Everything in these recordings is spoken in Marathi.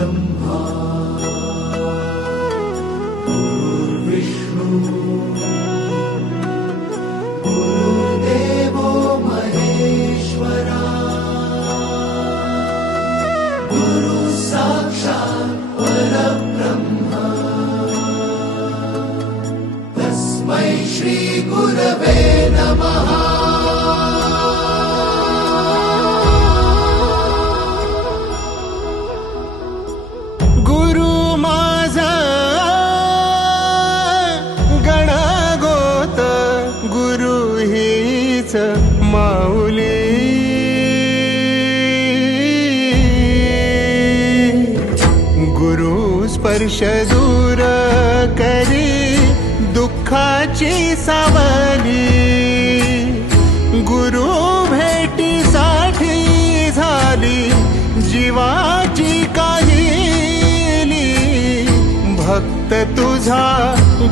परब्रह्मा गुरुर्विष्णु गुरुर्देवो महेश्वरा गुरु साक्षात् परब्रह्मा तस्मै श्री गुरवे नमः। माऊली गुरु स्पर्श दूर करी दुःखाची सावली गुरु भेटीसाठी झाली जीवाची काहिली भक्त तुझा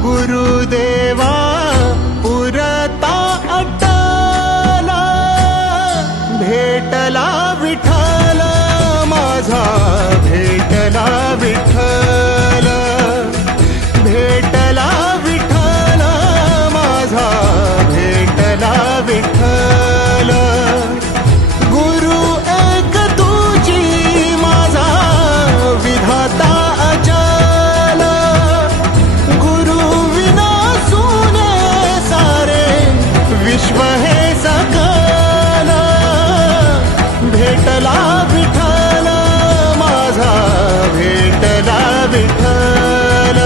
गुरुदेवा पुरता भेटला विठ्ठल माझा भेटला विठ्ठल भेटला विठ्ठल माझा भेटला विठ्ठल गुरु एक तुझी माझा विधाता अचल गुरु विना सुने सारे विश्व हे सकल भेटला विठ्ठल माझा भेटला विठ्ठल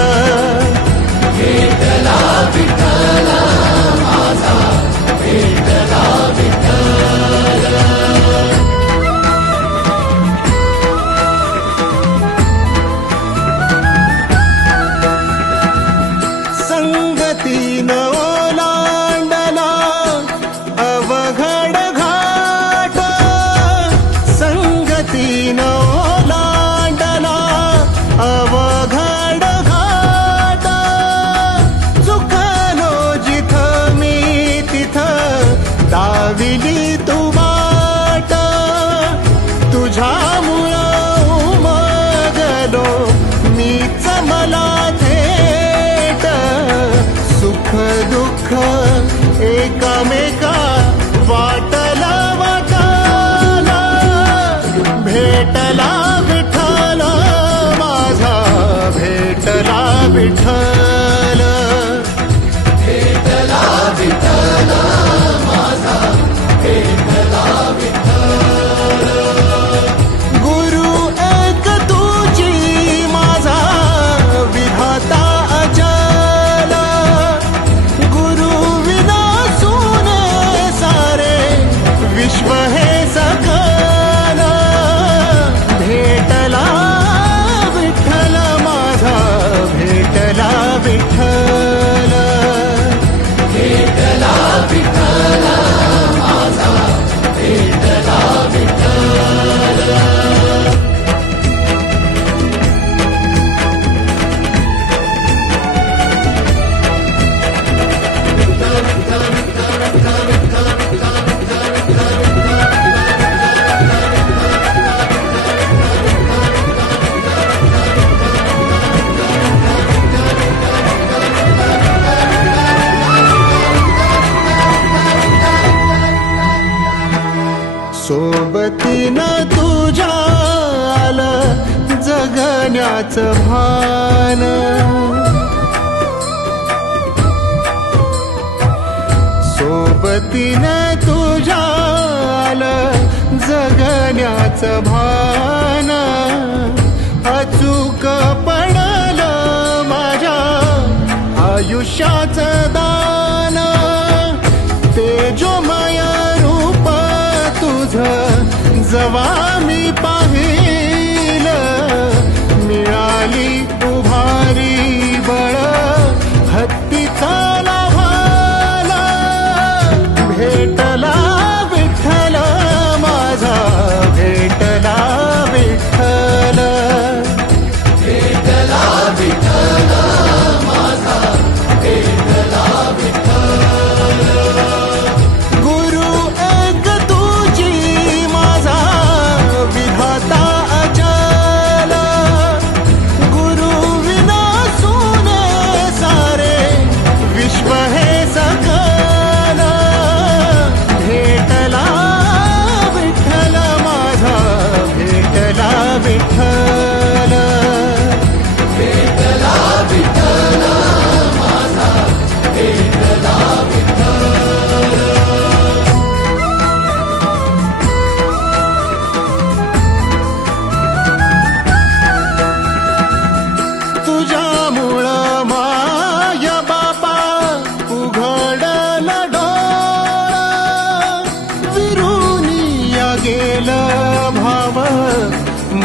भेटला विठ्ठल माझा भेटला विठ्ठल। संगतीनं ओलांडला अवघड घाट संगतीनं ओलांडला अवघड घाट चुकलो जिथं मी तिथं दाविली तू वाट तुझ्यामुळं उमगलो मीच मला थेट सुख दुःख एकामेका वाटला वाटाला भेटला विठ्ठल माझा भेटला विठ्ठल भेटला विठ्ठल माझा भेटला विठ्ठल गुरु एक तुझी माझा विधाता अचल गुरु विना सुने सारे विश्व हे सकल भेटला विठ्ठल माझा भेटला विठ्ठल भेटला विठ्ठल माझा भेटला विठ्ठल। सोबतीनं तुझ्या आलं जगण्याचं भान सोबतीनं तुझ्या आलं जगण्याचं भान अचूक पडलं माझ्या आयुष्याचं दान तेजोमय रूप तुझं जवा मी पाहिलं मिळाली उभारी बळ हत्तीचा लाभाला भेटला विठ्ठल माझा भेटला विठ्ठल भेटला विठ्ठल माझा भेटला विठ्ठल।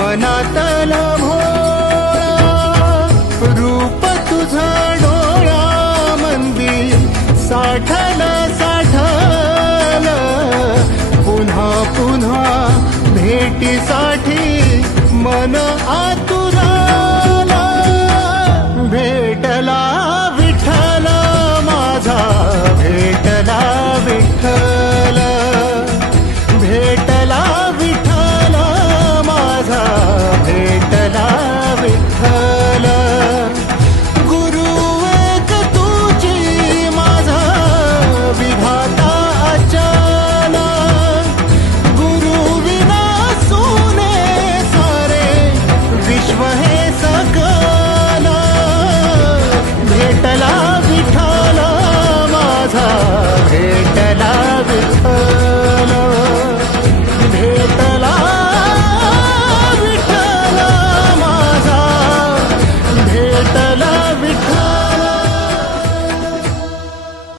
मनातल भोळा रूप तुझं डोळा मंदी साठल साठल पुन्हा पुन्हा भेटीसाठी मन आतुराला भेटला विठ्ठल माझा भेटला विठ्ठल भेटला विठ्ठल माझा भेटला विठ्ठल गुरु एक तुझी माझा विधाता अचल गुरु विना सोने सारे विश्व हे सकल भेटला विठ्ठल माझा भेट